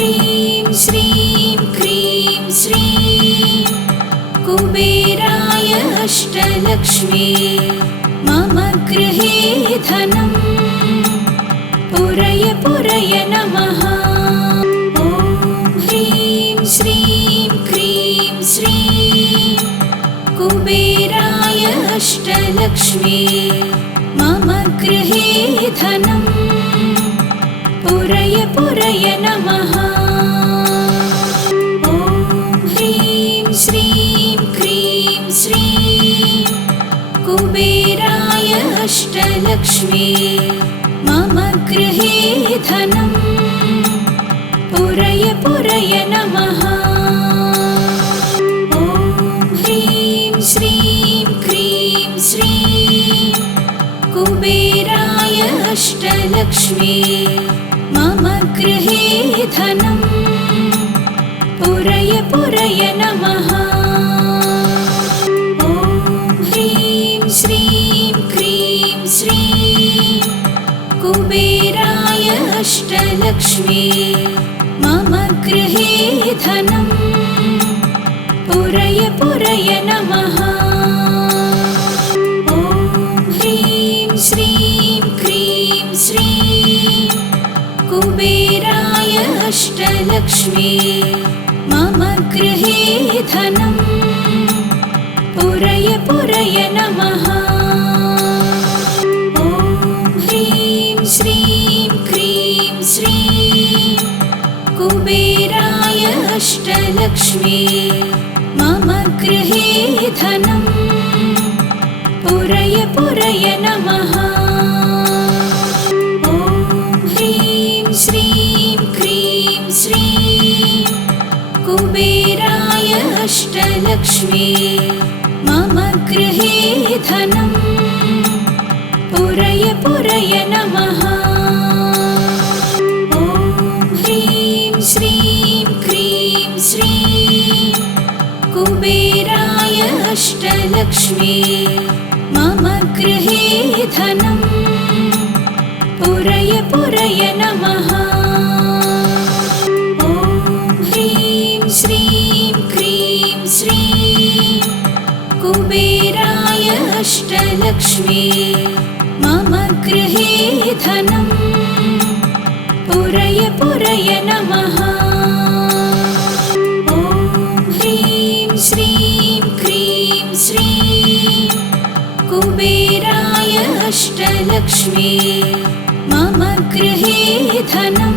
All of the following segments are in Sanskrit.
ह्रीं श्रीं क्रीं श्रीं कुबेराय अष्टलक्ष्मी मम गृहे धनं पुरय पुरय नमः। ॐ ह्रीं श्रीं क्रीं श्रीं कुबेराय अष्टलक्ष्मी मम गृहे धनं पुरय पुरय नमः। ॐ ह्रीं श्रीं क्रीं श्रीं कुबेराय अष्टलक्ष्मी मम गृहे धनं पुरय पुरय नमः। ॐ ह्रीं श्रीं क्रीं श्रीं कुबेराय अष्टलक्ष्मी मम गृहे धनं पुरय पुरय नमः। ॐ ह्रीं श्रीं क्रीं श्रीं कुबेराय अष्टलक्ष्मी मम गृहे धनं पुरय पुरय नमः। ॐ ह्रीं श्रीं क्रीं श्रीं कुबेराय अष्टलक्ष्मी मम गृहे धनं पुरय पुरय नमः। ॐ ह्रीं श्रीं क्रीं श्रीं कुबेराय अष्टलक्ष्मी मम गृहे धनं पुरय पुरय नमः। ॐ ह्रीं श्रीं क्रीं श्रीं कुबेराय अष्टलक्ष्मी मम गृहे धनं पुरय पुरय नमः। ॐ ह्रीं श्रीं क्रीं श्रीं कुबेराय अष्टलक्ष्मी मम गृहे धनं पुरय पुरय नमः। ॐ ह्रीं श्रीं क्रीं श्रीं कुबेराय अष्टलक्ष्मी मम गृहे धनं पुरय पुरय नमः। ॐ ह्रीं श्रीं क्रीं श्रीं कुबेराय अष्टलक्ष्मी मम गृहे धनं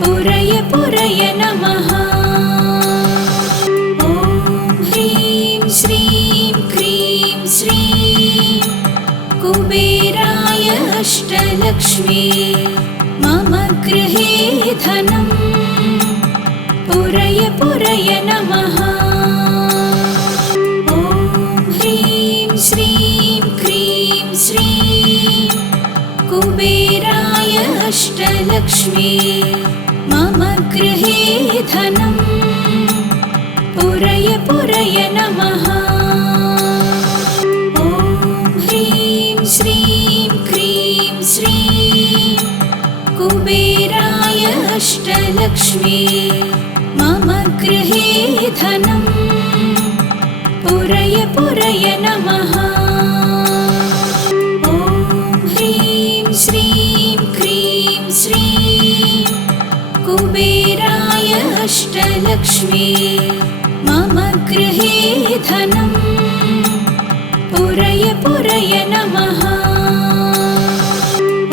पुरय पुरय नमः। ॐ ह्रीं श्रीं क्रीं श्रीं कुबेराय अष्टलक्ष्मी मम गृहे धनं पुरय पुरय नमः। ॐ ह्रीं श्रीं क्रीं श्रीं कुबेराय अष्टलक्ष्मी मम गृहे धनं पुरय पुरय नमः। ॐ ह्रीं श्रीं क्रीं श्रीं कुबेराय अष्टलक्ष्मी मम गृहे धनं पुरय पुरय नमः। ॐ ह्रीं श्रीं क्रीं श्रीं कुबेराय अष्टलक्ष्मी मम गृहे धनं पुरय पुरय नमः।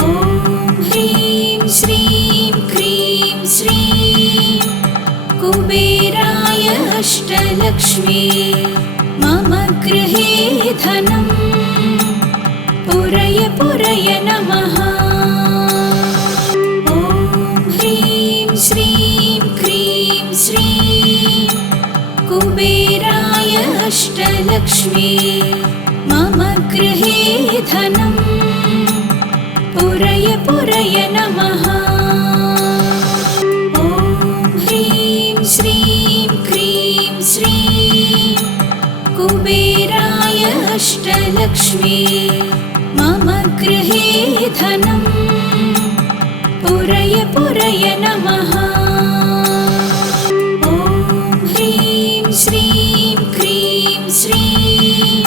ॐ ह्रीं श्रीं क्रीं श्रीं कुबेराय अष्टलक्ष्मी मम गृहे धनं पुरय पुरय नमः। ॐ ह्रीं श्रीं क्रीं श्रीं कुबेराय अष्टलक्ष्मी मम गृहे धनं पुरय पुरय नमः। ॐ ह्रीं श्रीं क्रीं श्रीं कुबेराय अष्टलक्ष्मी मम गृहे धनं पुरय पुरय नमः। ॐ ह्रीं श्रीं क्रीं श्रीं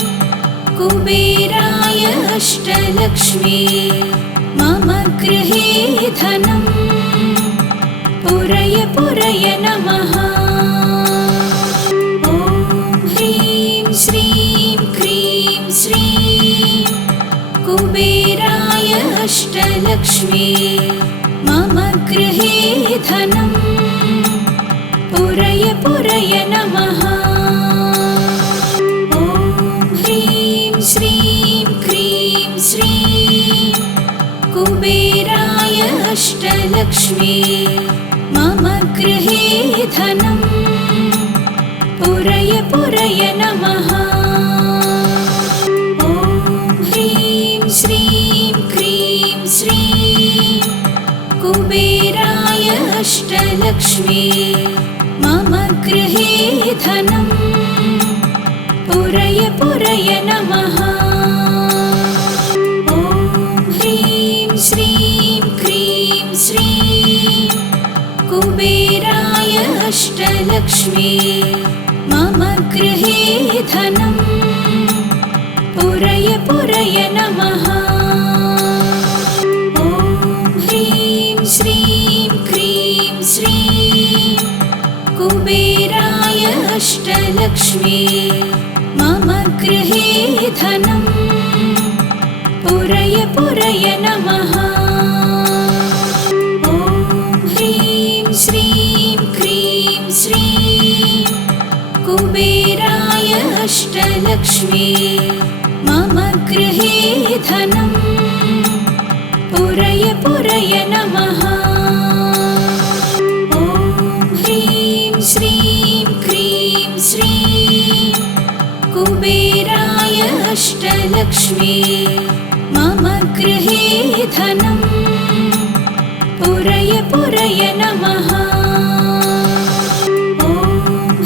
कुबेराय अष्टलक्ष्मी मम गृहे धनम् पुरय पुरय नमः। ॐ ह्रीं श्रीं क्रीं श्रीं कुबेराय अष्टलक्ष्मी मम गृहे धनम् पुरय पुरय नमः। ॐ ह्रीं श्रीं क्रीं श्रीं कुबेराय अष्टलक्ष्मी मम गृहे धनम् पुरय पुरय नमः। ॐ ह्रीं श्रीं क्रीं श्रीं कुबेराय अष्टलक्ष्मी मम गृहे धनम् पुरय पुरय नमः। ॐ ह्रीं श्रीं क्रीं श्रीं कुबेराय अष्टलक्ष्मी मम गृहे धनम् पुरय पुरय नमः। ॐ ह्रीं श्रीं क्रीं श्रीं कुबेराय अष्टलक्ष्मी मम गृहे धनम् पुरय पुरय नमः। ॐ ह्रीं श्रीं क्रीं श्रीं कुबेराय अष्टलक्ष्मी मम गृहे धनम् पुरय पुरय नमः। ॐ ह्रीं श्रीं क्रीं श्रीं कुबेराय अष्टलक्ष्मी मम गृहे धनम् पुरय पुरय नमः। ॐ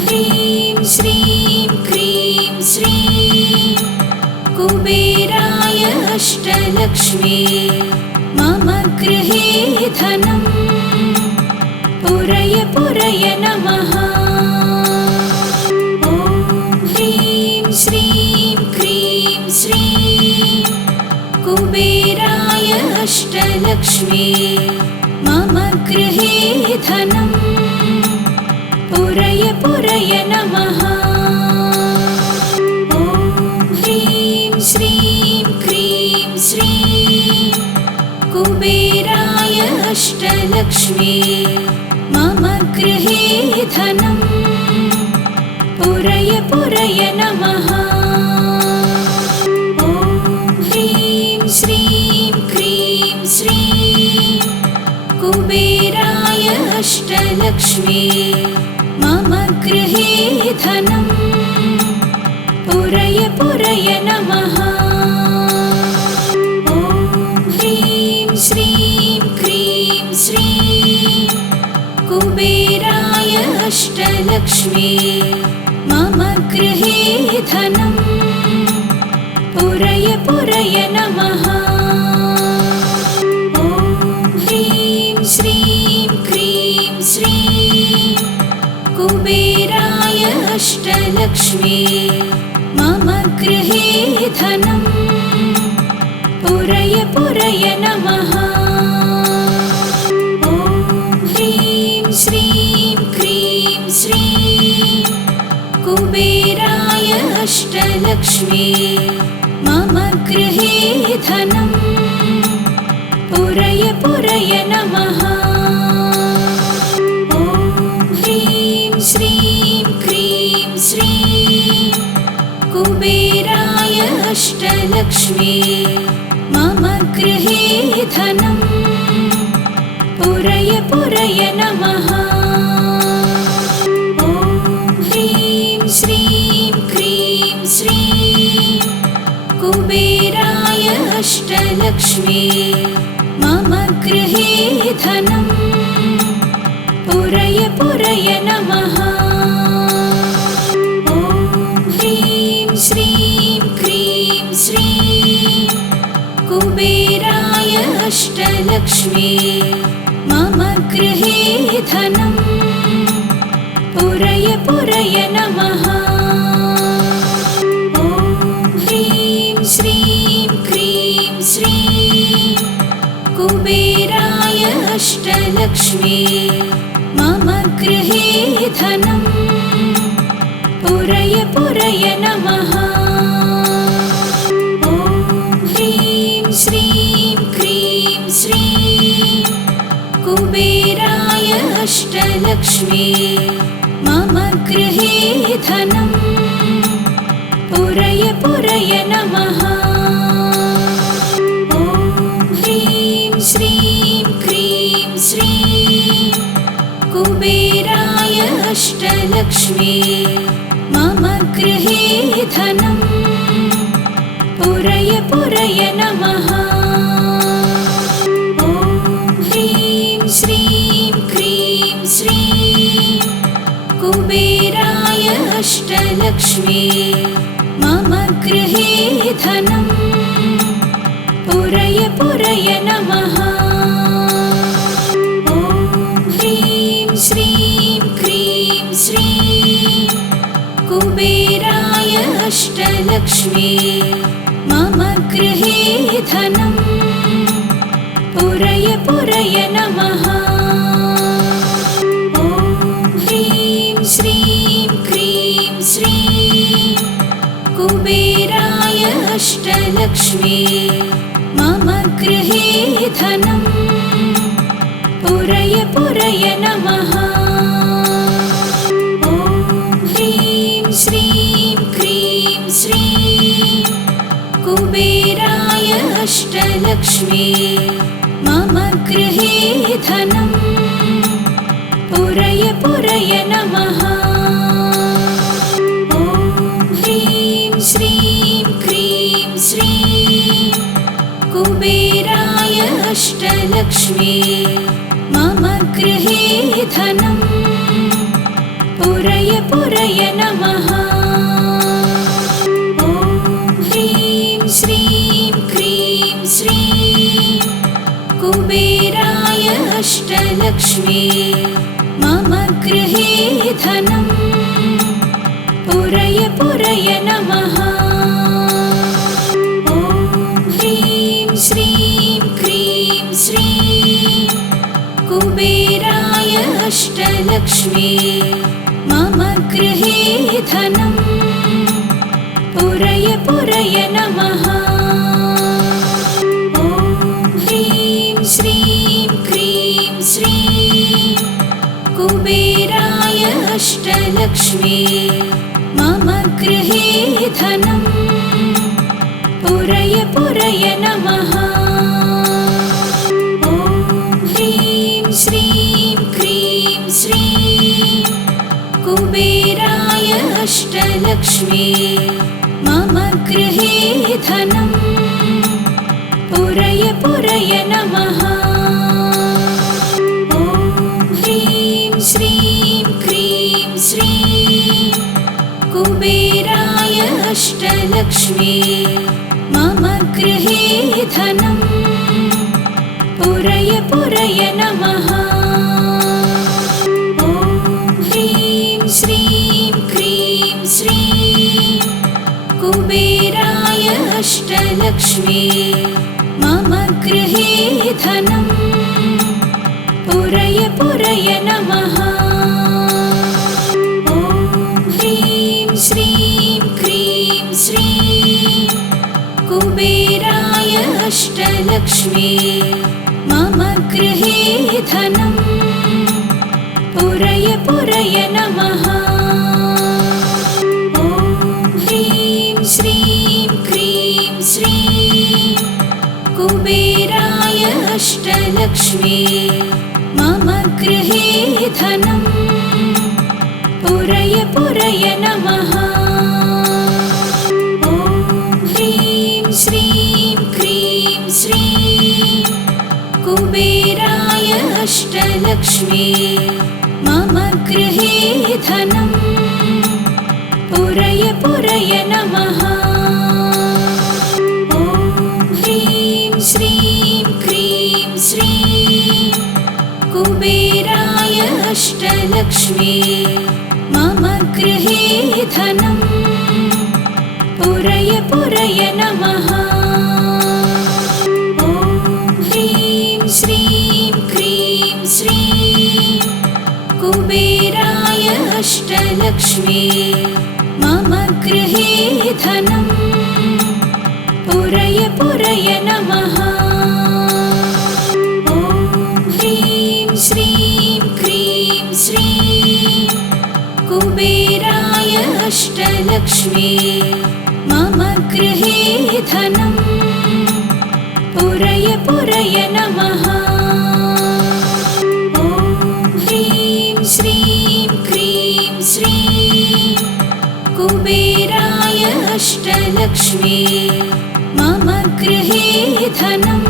ह्रीं श्रीं क्रीं श्रीं कुबेराय अष्टलक्ष्मी मम गृहे धनम् पुरय पुरय नमः। ॐ ह्रीं श्रीं क्रीं श्रीं कुबेराय अष्टलक्ष्मी मम गृहे धनम् पुरय पुरय नमः। ॐ ह्रीं श्रीं क्रीं श्रीं कुबेराय अष्टलक्ष्मी मम गृहे धनम् पुरय पुरय नमः। ॐ ह्रीं श्रीं क्रीं श्रीं कुबेराय अष्टलक्ष्मी मम गृहे धनम् पुरय पुरय नमः। ॐ ह्रीं श्रीं क्रीं श्रीं कुबेराय अष्टलक्ष्मी मम गृहे धनम् पुरय पुरय नमः। ॐ ह्रीं श्रीं क्रीं श्रीं कुबेराय अष्टलक्ष्मी मम गृहे धनम् पुरय पुरय नमः। ॐ ह्रीं श्रीं क्रीं श्रीं कुबेराय अष्टलक्ष्मी मम गृहे धनम् पुरय पुरय नमः। ॐ ह्रीं श्रीं क्रीं श्रीं कुबेराय अष्टलक्ष्मी मम गृहे धनम् पुरय पुरय नमः। ॐ ह्रीं श्रीं क्रीं श्रीं कुबेराय अष्टलक्ष्मी मम गृहे धनम् पुरय पुरय नमः। ॐ ह्रीं श्रीं क्रीं श्रीं कुबेराय अष्टलक्ष्मी मम गृहे धनं पुरय पुरय नमः। ॐ ह्रीं श्रीं क्रीं श्रीं कुबेराय अष्टलक्ष्मी मम गृहे धनं पुरय पुरय नमः। ॐ ह्रीं श्रीं क्रीं श्रीं कुबेराय अष्टलक्ष्मी मम गृहे धनं पुरय पुरय नमः। ॐ ह्रीं श्रीं क्रीं श्रीं कुबेराय अष्टलक्ष्मी मम गृहे धनं पुरय पुरय नमः। ॐ ह्रीं श्रीं क्रीं श्रीं कुबेराय अष्टलक्ष्मी मम गृहे धनं पुरय पुरय नमः। ॐ ह्रीं श्रीं क्रीं श्रीं कुबेराय अष्टलक्ष्मी मम गृहे धनं पुरय पुरय नमः। ॐ ह्रीं श्रीं क्रीं श्रीं कुबेराय अष्टलक्ष्मी मम गृहे धनं पुरय पुरय नमः। ॐ ह्रीं श्रीं क्रीं श्रीं कुबेराय अष्टलक्ष्मी मम गृहे धनं पुरय पुरय नमः। ॐ ह्रीं श्रीं क्रीं श्रीं कुबेराय अष्टलक्ष्मी मम गृहे धनं पुरय पुरय नमः। ॐ ह्रीं श्रीं क्रीं श्रीं कुबेराय अष्टलक्ष्मी मम गृहे धनं पुरय पुरय नमः। ॐ ह्रीं श्रीं क्रीं श्रीं कुबेराय अष्टलक्ष्मी मम गृहे धनं पुरय पुरय नमः। ॐ ह्रीं श्रीं क्रीं श्रीं कुबेराय अष्टलक्ष्मी मम गृहे धनं पुरय पुरय नमः। ॐ ह्रीं श्रीं क्रीं श्रीं कुबेराय अष्टलक्ष्मी मम गृहे धनं पुरय पुरय नमः। ॐ ह्रीं श्रीं क्रीं श्रीं कुबेराय अष्टलक्ष्मी मम गृहे धनं पुरय पुरय नमः। ॐ ह्रीं श्रीं क्रीं श्रीं कुबेराय अष्टलक्ष्मी मम गृहे धनं पुरय पुरय नमः। ॐ ह्रीं श्रीं क्रीं श्रीं कुबेराय अष्टलक्ष्मी मम गृहे धनं पुरय पुरय नमः। ॐ ह्रीं श्रीं क्रीं श्रीं कुबेराय अष्टलक्ष्मी मम गृहे धनं पुरय पुरय नमः। ॐ ह्रीं श्रीं क्रीं श्रीं कुबेराय अष्टलक्ष्मी मम गृहे धनं पुरय पुरय नमः। ॐ ह्रीं श्रीं क्रीं श्रीं कुबेराय अष्टलक्ष्मी मम गृहे धनम् पुरय पुरय नमः। ॐ ह्रीं श्रीं क्रीं श्रीं कुबेराय अष्टलक्ष्मी मम गृहे धनम् पुरय पुरय नमः। ॐ ह्रीं श्रीं क्रीं श्रीं कुबेराय अष्टलक्ष्मी मम गृहे धनम् पुरय पुरय नमः। ॐ ह्रीं श्रीं क्रीं श्रीं कुबेराय अष्टलक्ष्मी मम गृहे धनम्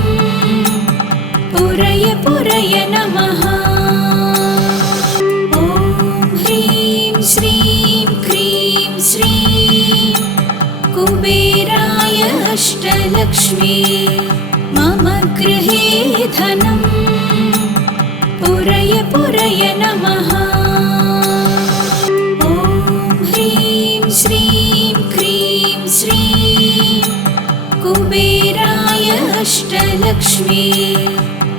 पुरय पुरय नमः। ॐ ह्रीं श्रीं क्रीं श्रीं कुबेराय अष्टलक्ष्मी मम गृहे धनम् पुरय पुरय नमः। ॐ ह्रीं श्रीं क्रीं श्रीं कुबेराय अष्टलक्ष्मी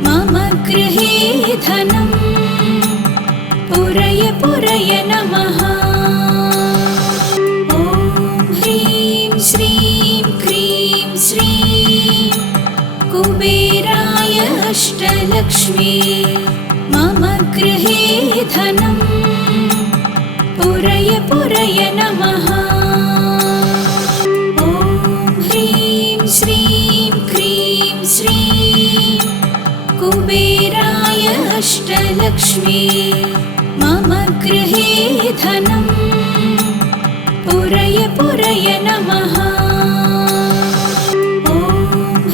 मम गृहे धनम् पुरय पुरय नमः। ॐ ह्रीं श्रीं क्रीं श्रीं कुबेराय अष्टलक्ष्मी मम गृहे धनम् पुरय पुरय नमः। ॐ ह्रीं श्रीं क्रीं श्रीं कुबेराय अष्टलक्ष्मी मम गृहे धनम् पुरय पुरय नमः। ॐ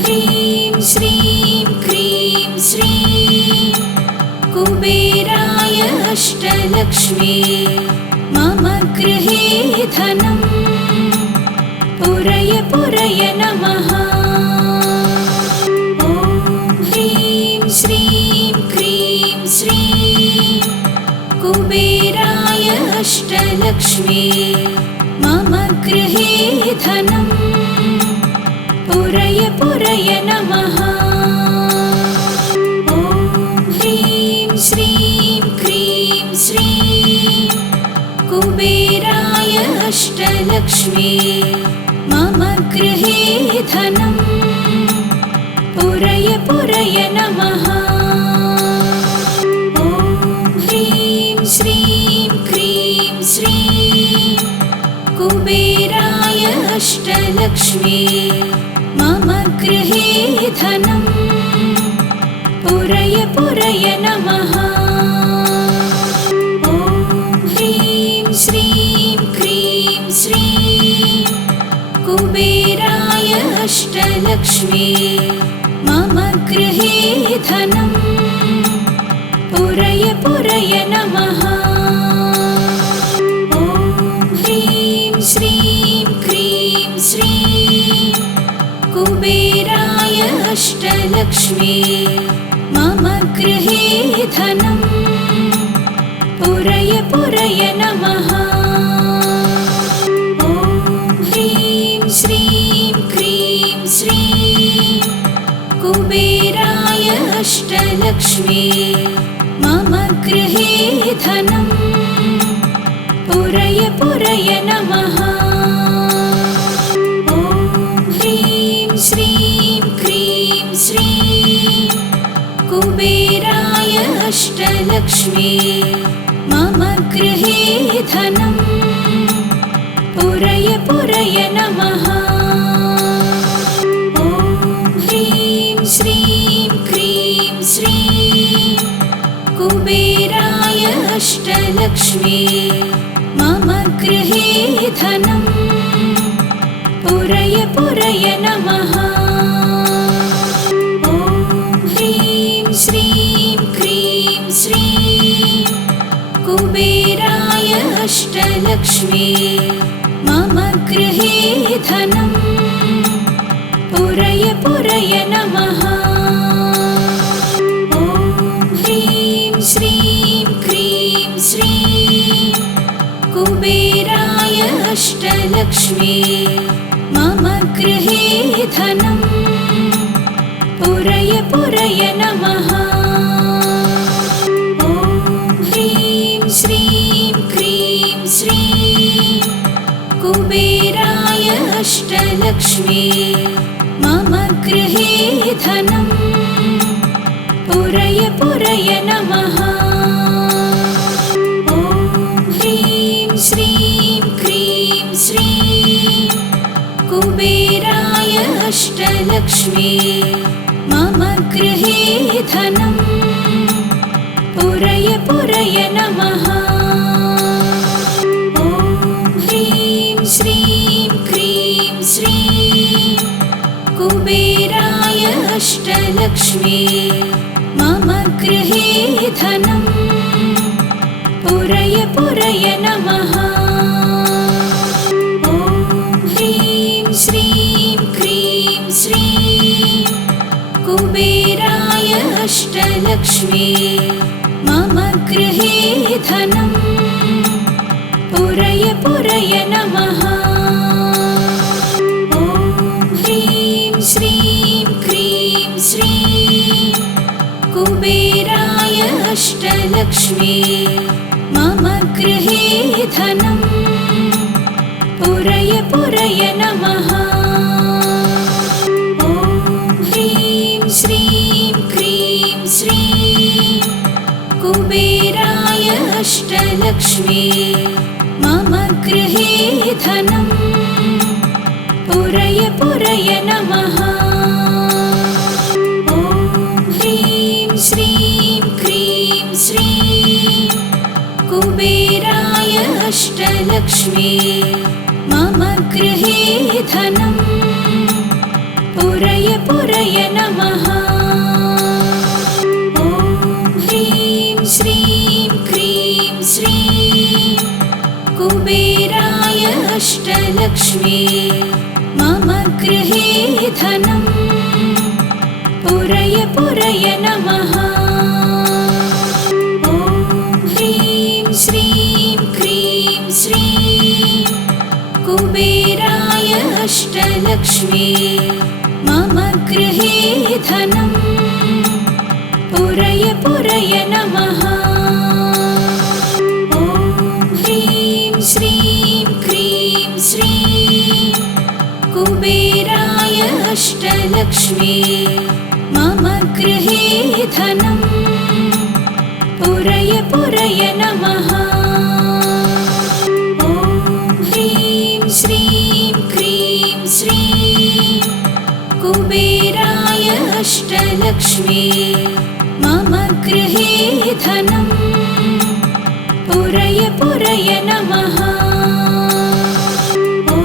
ह्रीं श्रीं क्रीं श्रीं कुबेराय अष्टलक्ष्मी मम गृहे धनम् पुरय पुरय नमः। ॐ ह्रीं श्रीं क्रीं श्रीं कुबेराय अष्टलक्ष्मी मम गृहे धनम् पुरय पुरय नमः। ॐ ह्रीं श्रीं क्रीं श्रीं कुबेराय अष्टलक्ष्मी मम गृहे धनम् पुरय पुरय नमः। ॐ ह्रीं श्रीं क्रीं श्रीं कुबेराय अष्टलक्ष्मी मम गृहे धनम् पुरय पुरय नमः। ॐ ह्रीं श्रीं क्रीं श्रीं कुबेराय अष्टलक्ष्मी मम गृहे धनम् पुरय पुरय नमः। ॐ ह्रीं श्रीं क्रीं श्रीं कुबेराय अष्टलक्ष्मी मम गृहे धनम् पुरय पुरय नमः। ॐ ह्रीं श्रीं क्रीं श्रीं कुबेराय अष्टलक्ष्मी मम गृहे धनम् पुरय पुरय नमः। ॐ ह्रीं श्रीं क्रीं श्रीं कुबेराय अष्टलक्ष्मी मम गृहे धनम् पुरय पुरय नमः। ॐ ह्रीं श्रीं क्रीं श्रीं कुबेराय अष्टलक्ष्मी मम गृहे धनम् पुरय पुरय नमः। ॐ ह्रीं श्रीं क्रीं श्रीं कुबेराय अष्टलक्ष्मी मम गृहे धनम् पुरय पुरय नमः। ॐ ह्रीं श्रीं क्रीं श्रीं कुबेराय अष्टलक्ष्मी मम गृहे धनं पुरय पुरय नमः। ॐ ह्रीं श्रीं क्रीं श्रीं कुबेराय अष्टलक्ष्मी मम गृहे धनं पुरय पुरय नमः। ॐ ह्रीं श्रीं क्रीं श्रीं कुबेराय अष्टलक्ष्मी मम गृहे धनं पुरय पुरय नमः। ॐ ह्रीं श्रीं क्रीं श्रीं कुबेराय अष्टलक्ष्मी मम गृहे धनं पुरय पुरय नमः। ॐ ह्रीं श्रीं क्रीं श्रीं कुबेराय अष्टलक्ष्मी मम गृहे धनं पुरय पुरय नमः। ॐ ह्रीं श्रीं क्रीं श्रीं कुबेराय अष्टलक्ष्मी मम गृहे धनं पुरय पुरय नमः। ॐ ह्रीं श्रीं क्रीं श्रीं कुबेराय अष्टलक्ष्मी मम गृहे धनं पुरय पुरय नमः। ॐ ह्रीं श्रीं क्रीं श्रीं कुबेराय अष्टलक्ष्मी मम गृहे धनं पुरय पुरय नमः। ॐ ह्रीं श्रीं क्रीं श्रीं कुबेराय अष्टलक्ष्मी मम गृहे धनं पुरय पुरय नमः। ॐ ह्रीं श्रीं क्रीं श्रीं कुबेराय अष्टलक्ष्मी मम गृहे धनं पुरय पुरय नमः। ॐ ह्रीं श्रीं क्रीं श्रीं कुबेराय अष्टलक्ष्मी मम गृहे धनं पुरय पुरय नमः। ॐ ह्रीं श्रीं क्रीं श्रीं कुबेराय अष्टलक्ष्मी मम गृहे धनं पुरय पुरय नमः। ॐ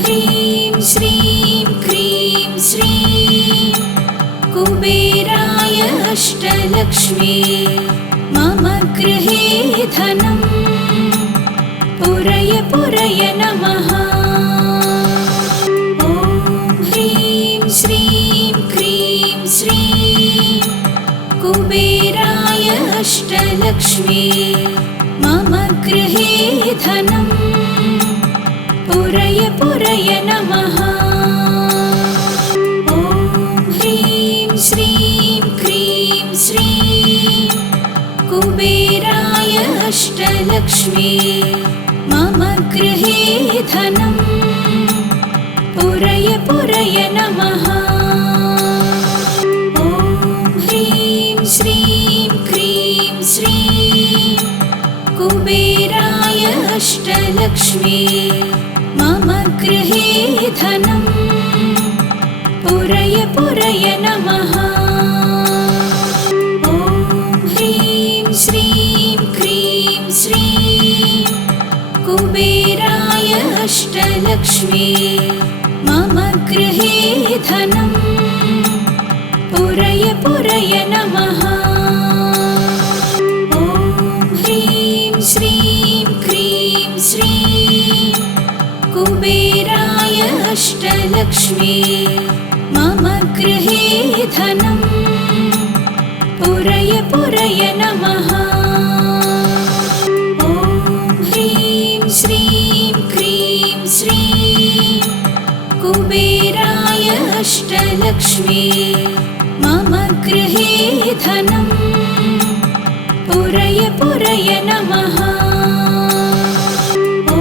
ह्रीं श्रीं क्रीं श्रीं कुबेराय अष्टलक्ष्मी मम गृहे धनं पुरय पुरय नमः। ॐ ह्रीं श्रीं क्रीं श्रीं कुबेराय अष्टलक्ष्मी मम गृहे धनं पुरय पुरय नमः। ॐ ह्रीं श्रीं क्रीं श्रीं कुबेराय अष्टलक्ष्मी मम गृहे धनं पुरय पुरय नमः। ॐ ह्रीं श्रीं क्रीं श्रीं कुबेराय अष्टलक्ष्मी मम गृहे धनं पुरय पुरय नमः। ॐ ह्रीं श्रीं क्रीं श्रीं कुबेराय अष्टलक्ष्मी मम गृहे धनं पुरय पुरय नमः। ॐ ह्रीं श्रीं क्रीं श्रीं कुबेराय अष्टलक्ष्मी मम गृहे धनं पुरय पुरय नमः। अष्टलक्ष्मी मम गृहे धनं पुरय पुरय नमः। ॐ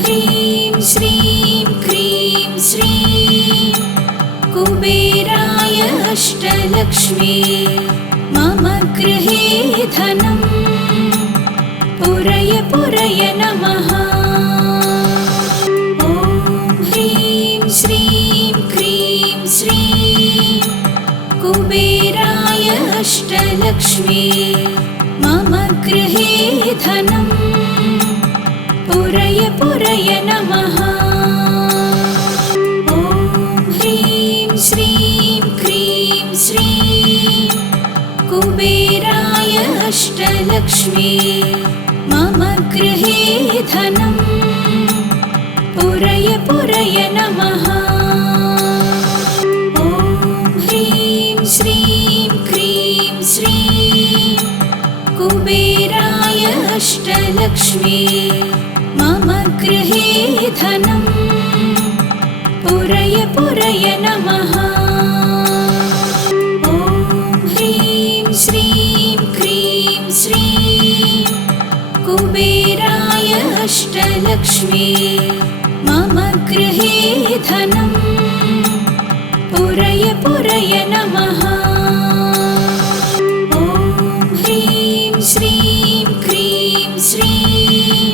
ह्रीं श्रीं क्रीं श्रीं कुबेराय अष्टलक्ष्मी मम गृहे धनं पुरय पुरय नमः। ॐ ह्रीं श्रीं क्रीं श्रीं कुबेराय अष्टलक्ष्मी मम गृहे धनं पुरय पुरय नमः। ॐ ह्रीं श्रीं क्रीं श्रीं कुबेराय अष्टलक्ष्मी मम गृहे धनं पुरय पुरय नमः। ॐ ह्रीं श्रीं क्रीं श्रीं कुबेराय अष्टलक्ष्मी मम गृहे धनं पुरय पुरय नमः। ॐ ह्रीं श्रीं क्रीं श्रीं कुबेराय अष्टलक्ष्मी मम गृहे धनं पुरय पुरय नमः। ॐ ह्रीं श्रीं क्रीं श्रीं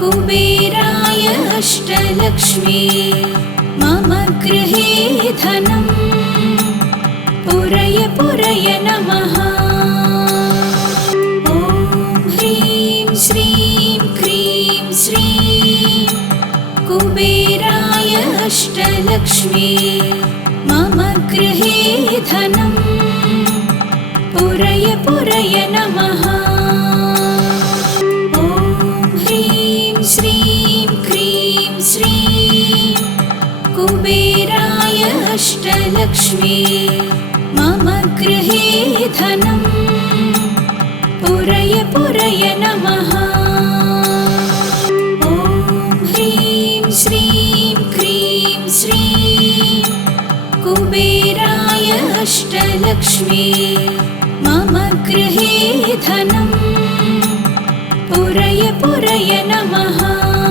कुबेराय अष्टलक्ष्मी मम गृहे धनं पुरय पुरय नमः। ॐ ह्रीं श्रीं क्रीं श्रीं कुबेराय अष्टलक्ष्मी मम गृहे धनं पुरय पुरय नमः। ॐ ह्रीं श्रीं क्रीं श्रीं कुबेराय अष्टलक्ष्मी मम गृहे धनं पुरय पुरय नमः। ॐ ह्रीं श्रीं क्रीं श्रीं कुबेराय अष्टलक्ष्मी मम गृहे धनं पुरय पुरय नमः।